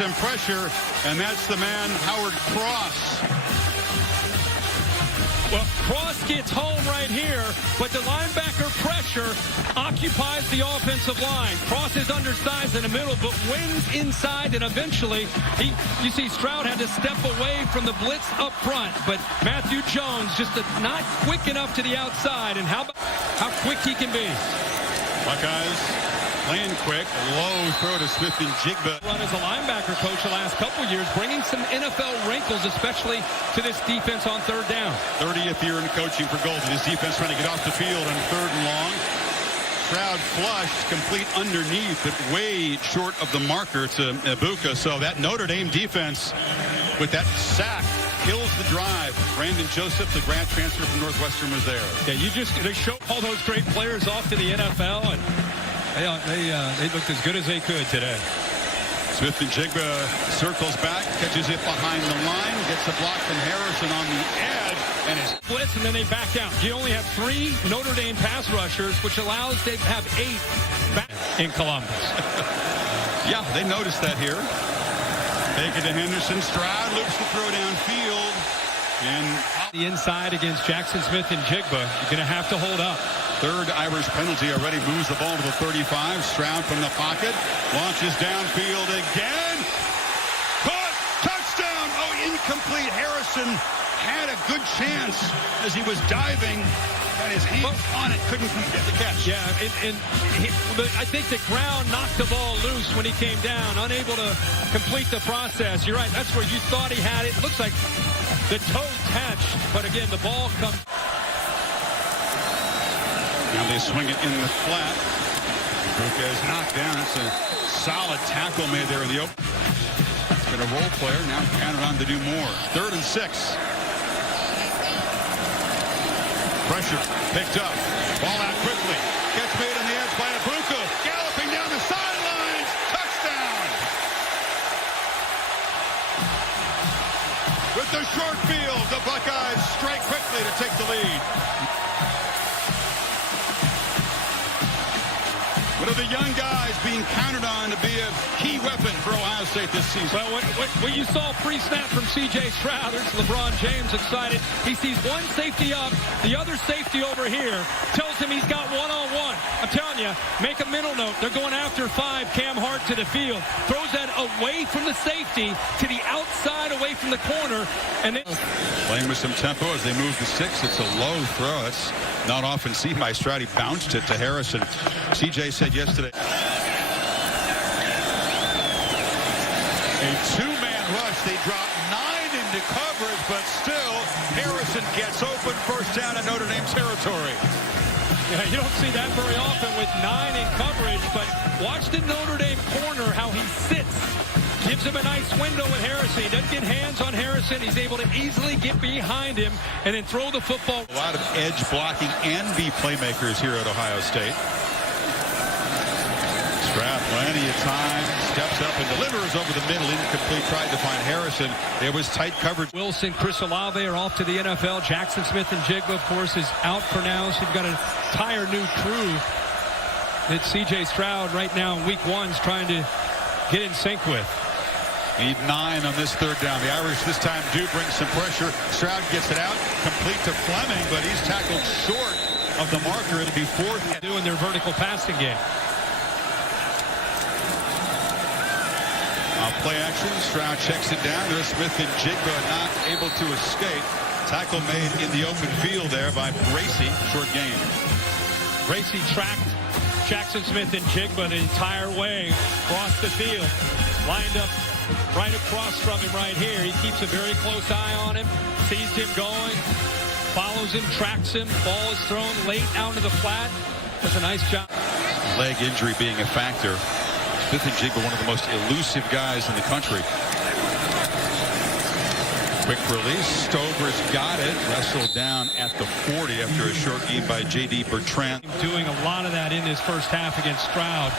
some pressure, and that's the man, Howard Cross. Well, Cross gets home right here, but the linebacker pressure occupies the offensive line. Cross is undersized in the middle, but wins inside, and eventually, you see Stroud had to step away from the blitz up front, but Matthew Jones just not quick enough to the outside, and how quick he can be. Buckeyes playing quick, low throw to Smith-Njigba. Run as a linebacker coach the last couple years, bringing some NFL wrinkles, especially to this defense on third down. 30th year in coaching for Golden. His defense trying to get off the field on third and long. Stroud flushed, complete underneath, but way short of the marker to Ibuka. So that Notre Dame defense with that sack kills the drive. Brandon Joseph, the grad transfer from Northwestern, was there. Yeah, they show all those great players off to the NFL, and they looked as good as they could today. Smith-Njigba circles back, catches it behind the line, gets a block from Harrison on the edge, and is blitz, and then they back out. You only have 3 Notre Dame pass rushers, which allows they to have 8 back in Columbus. Yeah, they noticed that here. Take it to Henderson. Stroud loops the throw downfield. And the inside against Jackson Smith-Njigba, you're going to have to hold up. Third Irish penalty already, moves the ball to the 35. Stroud from the pocket, launches downfield again. Caught, touchdown. Oh, incomplete. Harrison had a good chance as he was diving. Got his hands on it, couldn't get the catch. Yeah, but I think the ground knocked the ball loose when he came down, unable to complete the process. You're right, that's where you thought he had it. Looks like the toe touched, but again, the ball comes. Now they swing it in the flat. Ibuka is knocked down. It's a solid tackle made there in the open. It's been a role player, now counted on to do more. 3rd and 6. Pressure picked up. Ball out quickly. Gets made on the edge by Ibuka. Galloping down the sidelines. Touchdown. With the short field, the Buckeyes strike quickly to take the lead. One of the young guys being counted on to be a key weapon for Ohio State this season. Well, what you saw pre-snap from C.J. Stroud, there's LeBron James excited. He sees one safety up, the other safety over here, tells him he's got one-on-one. I'm telling you, make a mental note. They're going after 5, Cam Hart to the field. Throws that away from the safety to the outside, away from the corner. And then playing with some tempo as they move to 6. It's a low throw. It's not often seen by Stroud. He bounced it to Harrison. C.J. said yesterday, a 2-man rush. They drop 9 into coverage, but still Harrison gets open. First down in Notre Dame territory. Yeah, you don't see that very often with 9 in coverage, but watch the Notre Dame corner, how he sits. Gives him a nice window with Harrison. He doesn't get hands on Harrison. He's able to easily get behind him and then throw the football. A lot of edge blocking and be playmakers here at Ohio State. Stroud, plenty of time, steps up and delivers over the middle, incomplete, tried to find Harrison. It was tight coverage. Wilson, Chris Olave are off to the NFL. Jackson Smith-Njigba, of course, is out for now, so you've got an entire new crew that C.J. Stroud right now in week 1 is trying to get in sync with. Need 9 on this third down. The Irish this time do bring some pressure. Stroud gets it out, complete to Fleming, but he's tackled short of the marker. It'll be 4th. Doing their vertical passing game. Play action. Stroud checks it down. There's Smith-Njigba not able to escape. Tackle made in the open field there by Bracey. Short gain. Bracey tracked Jackson Smith-Njigba the entire way across the field. Lined up right across from him right here. He keeps a very close eye on him. Sees him going. Follows him. Tracks him. Ball is thrown late out to the flat. Does a nice job. Leg injury being a factor. Smith-Njigba, one of the most elusive guys in the country. Quick release. Stover's got it. Wrestled down at the 40 after a short game by J.D. Bertrand. Doing a lot of that in this first half against Stroud.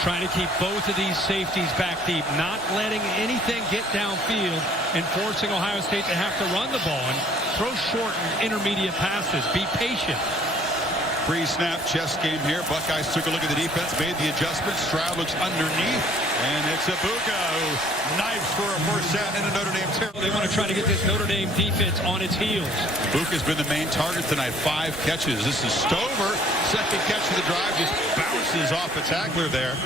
Trying to keep both of these safeties back deep. Not letting anything get downfield and forcing Ohio State to have to run the ball and throw short and intermediate passes. Be patient. Pre-snap chess game here. Buckeyes took a look at the defense, made the adjustment. Stroud looks underneath, and it's Ibuka who knifes for a first down in a Notre Dame territory. They want to try to get this Notre Dame defense on its heels. Ibuka's been the main target tonight. 5 catches. This is Stover. Second catch of the drive, just bounces off a tackler there.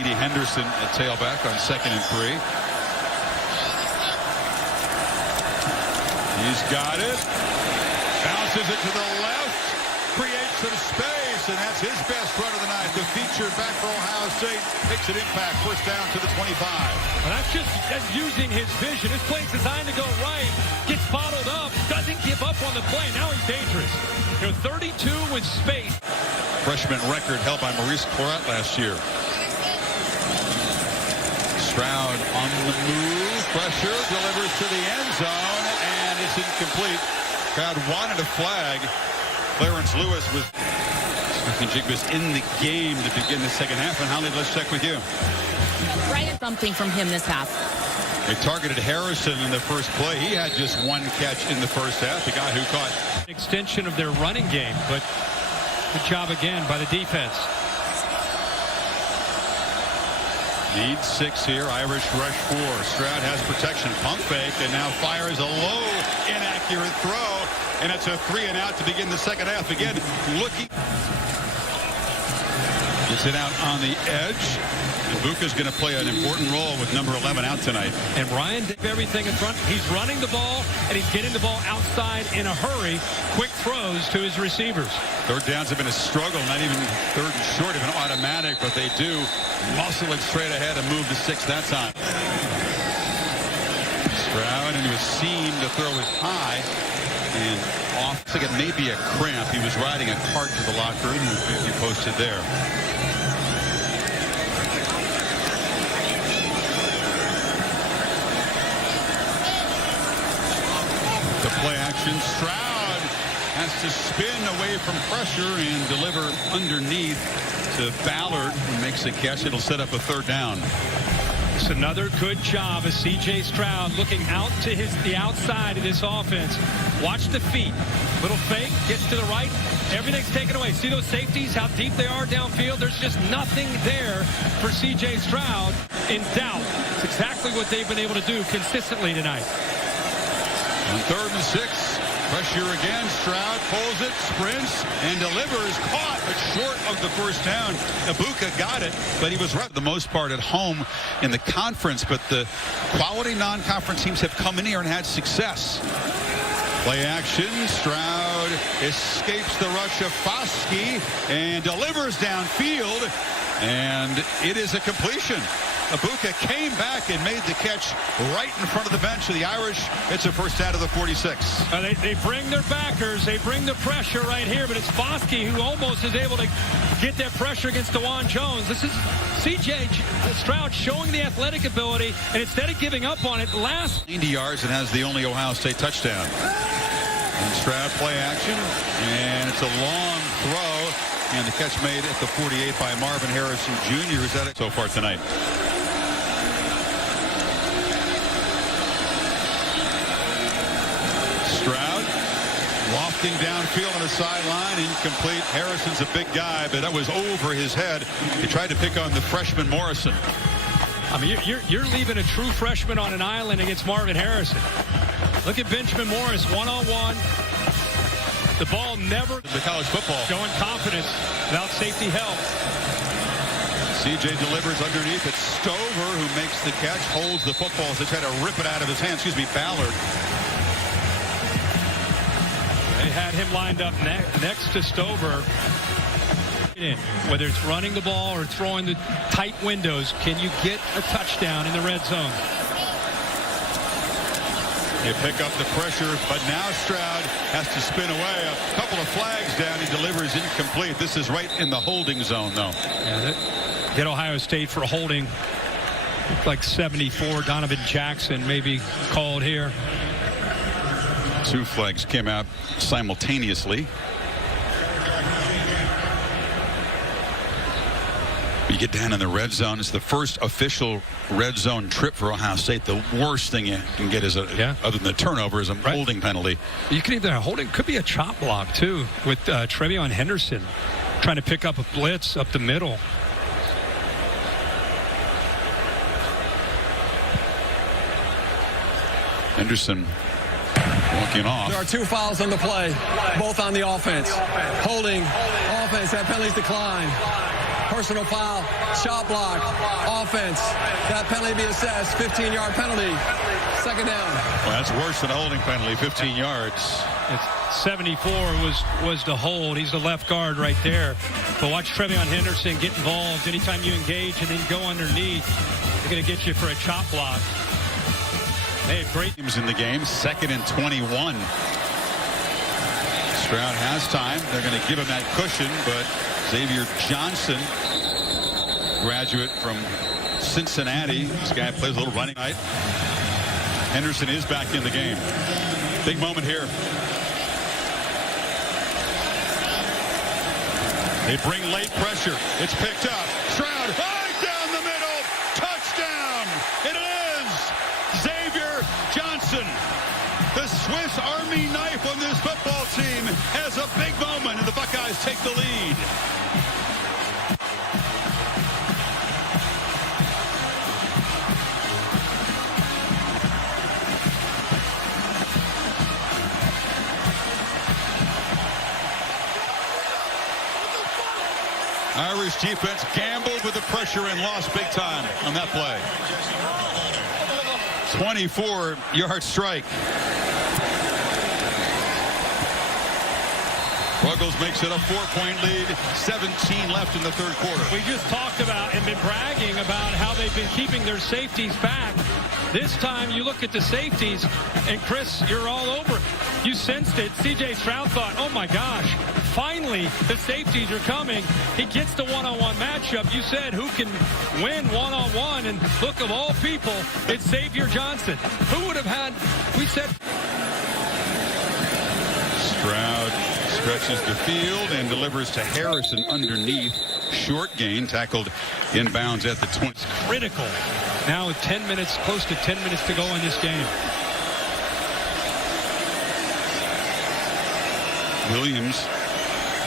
Edie Henderson at tailback on 2nd and 3. He's got it. Bounces it to the left. Creates some space, and that's his best run of the night. The featured back for Ohio State makes an impact. First down to the 25. Well, that's using his vision. His play's designed to go right. Gets bottled up. Doesn't give up on the play. Now he's dangerous. 32 with space. Freshman record held by Maurice Claret last year. Stroud on the move. Pressure. Delivers to the end zone, and it's incomplete. Stroud wanted a flag. Clarence Lewis was in the game to begin the second half. And Holly, let's check with you. Right, something from him this half. They targeted Harrison in the first play. He had just 1 catch in the first half. The guy who caught. Extension of their running game, but good job again by the defense. Need 6 here. Irish rush 4. Stroud has protection. Pump fake, and now fires a low, inaccurate throw. And it's a 3 and out to begin the second half. Again, looking. Gets it out on the edge. Ibuka's going to play an important role with number 11 out tonight. And Ryan did everything in front. He's running the ball, and he's getting the ball outside in a hurry. Quick throws to his receivers. Third downs have been a struggle. Not even third and short, even automatic, but they do muscle it straight ahead and move to 6 that time. Stroud into a seam to throw it high. And off. Looks like it may be a cramp. He was riding a cart to the locker room. He posted there. The play action. Stroud has to spin away from pressure and deliver underneath to Ballard, who makes the catch. It'll set up a 3rd down. It's another good job of C.J. Stroud looking out to the outside of this offense. Watch the feet. Little fake, gets to the right. Everything's taken away. See those safeties, how deep they are downfield? There's just nothing there for C.J. Stroud in doubt. It's exactly what they've been able to do consistently tonight. On 3rd and 6. Pressure again. Stroud pulls it, sprints, and delivers. Caught, but short of the first down. Ibuka got it, but he was right for the most part at home in the conference. But the quality non-conference teams have come in here and had success. Play action. Stroud escapes the rush of Foskey and delivers downfield. And it is a completion. Ibuka came back and made the catch right in front of the bench of the Irish. It's a first down to the 46. They bring their backers. They bring the pressure right here, but it's Foskey who almost is able to get that pressure against DeJuan Jones. This is C.J. Stroud showing the athletic ability, and instead of giving up on it, 90 yards and has the only Ohio State touchdown. And Stroud play action, and it's a long throw, and the catch made at the 48 by Marvin Harrison Jr. Is that it so far tonight? Stroud lofting downfield on the sideline, incomplete. Harrison's a big guy, but that was over his head. He tried to pick on the freshman Morrison. I mean, you're leaving a true freshman on an island against Marvin Harrison. Look at Benjamin Morris, one-on-one. The ball never. The college football. Showing confidence without safety help. CJ delivers underneath. It's Stover who makes the catch, holds the football as they try to rip it out of his hands. Ballard. They had him lined up next to Stover. Whether it's running the ball or throwing the tight windows, can you get a touchdown in the red zone? They pick up the pressure, but now Stroud has to spin away. A couple of flags down. He delivers incomplete. This is right in the holding zone, though. Yeah, get Ohio State for holding. Like 74, Donovan Jackson maybe called here. 2 flags came out simultaneously. You get down in the red zone. It's the first official red zone trip for Ohio State. The worst thing you can get is other than the turnover is a holding penalty. You can either holding, could be a chop block too with Trevion Henderson trying to pick up a blitz up the middle. Henderson walking off. There are 2 fouls on the play, both on the offense. Holding, offense, that penalty's declined. Personal foul, shot block, offense. That penalty be assessed, 15-yard penalty. Second down. Well, that's worse than a holding penalty, 15 yards. It's 74 was the hold. He's the left guard right there. But watch Trevion Henderson get involved. Anytime you engage and then go underneath, they're going to get you for a chop block. Hey, great teams in the game. 2nd and 21. Stroud has time. They're going to give him that cushion, but Xavier Johnson, graduate from Cincinnati. This guy plays a little running night. Henderson is back in the game. Big moment here. They bring late pressure. It's picked up. Stroud right down the middle. Touchdown. It is Xavier Johnson. The Swiss Army knife on this football team has a big moment, and the Buckeyes take the lead. Irish defense gambled with the pressure and lost big time on that play. 24-yard strike. Ruggles makes it a 4-point lead. 17 left in the third quarter. We just talked about and been bragging about how they've been keeping their safeties back. This time you look at the safeties, and Chris, you're all over it. You sensed it. C.J. Stroud thought, oh my gosh, finally the safeties are coming. He gets the one-on-one matchup. You said who can win one-on-one, and look, of all people, it's Xavier Johnson. Who would have had, we said. Stroud stretches the field and delivers to Harrison underneath. Short gain, tackled inbounds at the 20. It's critical. Now with 10 minutes, close to 10 minutes to go in this game. Williams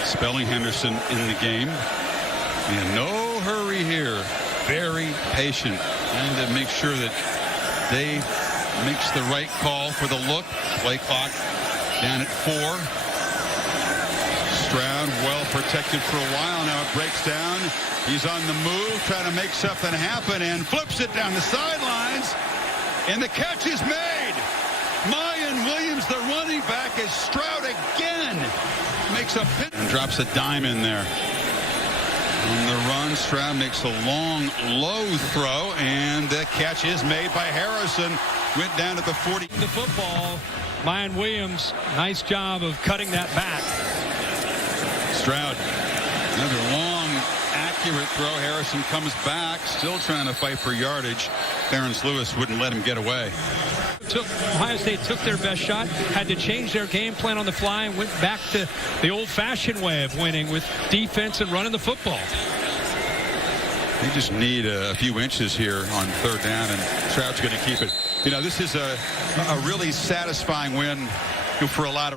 spelling Henderson in the game. And no hurry here. Very patient. And to make sure that Dave makes the right call for the look. Play clock down at 4. Stroud well protected for a while. Now it breaks down. He's on the move, trying to make something happen, and flips it down the sidelines. And the catch is made. Mayan Williams, the running back, as Stroud again makes a pin and drops a dime in there. On the run, Stroud makes a long, low throw, and the catch is made by Harrison. Went down to the 40. The football, Mayan Williams, nice job of cutting that back. Stroud, another long, accurate throw. Harrison comes back, still trying to fight for yardage. Clarence Lewis wouldn't let him get away. Ohio State took their best shot, had to change their game plan on the fly, and went back to the old-fashioned way of winning with defense and running the football. They just need a few inches here on third down, and Stroud's going to keep it. You know, this is a really satisfying win for a lot of